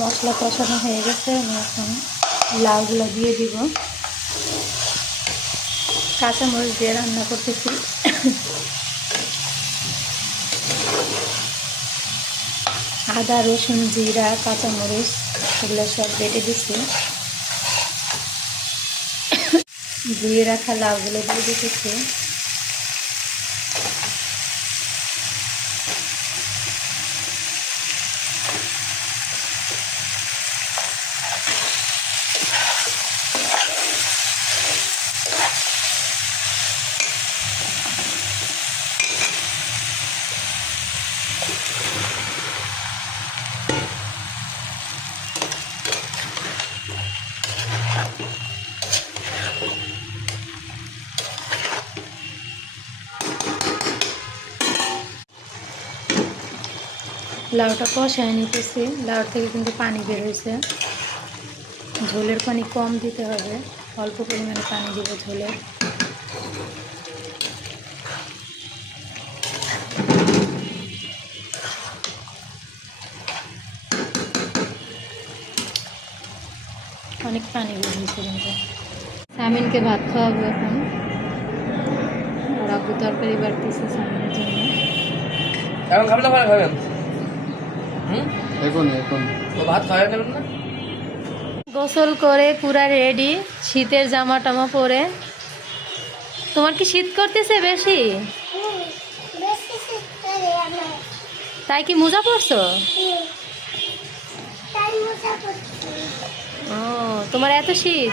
মশলা কষানো হয়ে গেছে, আমি এখন লাউগুলো দিয়ে দিব। কাঁচামরিচ দিয়ে রান্না করতেছি। আদা, রসুন, জিরা, কাঁচামরিচ এগুলো সব বেটে দিচ্ছি। ধুয়ে রাখা লাউগুলো দিয়ে দিতেছি। লাউটা কষায় নিতেছি। লাউর থেকে কিন্তু পানি বের হয়েছে। ঝোলের পানি কম দিতে হবে, অল্প পরিমাণে পানি দিব ঝোলের। অনেক পানি বের হয়েছে কিন্তু। সামিনকে ভাত খাওয়াবো এখন। আর আব্বু তরকারি বাড়তেছে সামিনের জন্য। এখন খাবেন না, পরে খাবেন? এখন এখন তো ভাত খাওয়া গেল না? গোসল করে পুরা রেডি, শীতের জামা টামা পরে। তোমার কি শীত করতেছে বেশি? তাই কি মোজা পরছো? ও, তোমার এত শীত?